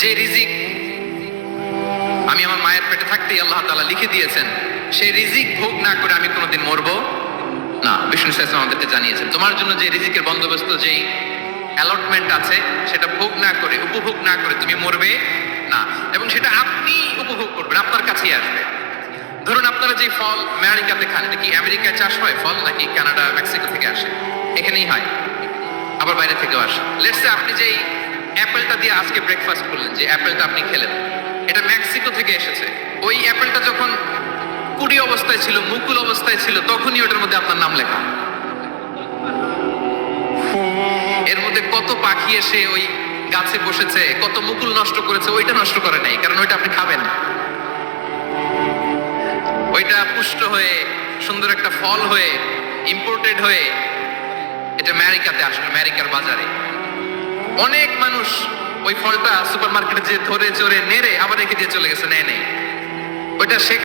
যে রিজিক আমি আমার মায়ের পেটে থাকতেই আল্লাহ তাআলা লিখে দিয়েছেন, সেই রিজিক ভোগ না করে আমি কোনোদিন মরবো না। বিষ্ণু ইসলাম আমাদেরকে জানিয়েছেন, তোমার জন্য যে রিজিকের বন্দোবস্ত, যেই অ্যালটমেন্ট আছে, সেটা ভোগ না করে, উপভোগ না করে তুমি মরবে না, এবং সেটা আপনি উপভোগ করবেন, আপনার কাছেই আসবে। ধরুন আপনারা যে ফল আমেরিকাতে খান, এটা কি আমেরিকায় চাষ হয় ফল, নাকি কানাডা মেক্সিকো থেকে আসে? এখানেই হয়, আবার বাইরে থেকেও আসে। লেটস সে আপনি যেই অ্যাপেলটা দিয়ে আজকে ব্রেকফাস্ট করলেন, যে অ্যাপেলটা আপনি খেলেন, এটা মেক্সিকো থেকে এসেছে। ওই অ্যাপেলটা যখন কুড়ি অবস্থায় ছিল, মুকুল অবস্থায় ছিল, তখনই ওটার মধ্যে আপনার নাম লেখা। এর মধ্যে কত পাখি এসে ওই গাছে বসেছে, কত মুকুল নষ্ট করেছে, ওইটা নষ্ট করে নাই, কারণ ওইটা আপনি খাবেন। ওইটা পুষ্ট হয়ে সুন্দর একটা ফল হয়ে ইম্পোর্টেড হয়ে এটা আমেরিকাতে আসলে, আমেরিকার বাজারে অনেক মানুষ ওই ফলটা সুপার মার্কেটে যে ধরে চড়ে নেড়ে আবার রেখে দিয়ে চলে গেছে, নেয় নেই ওইটা।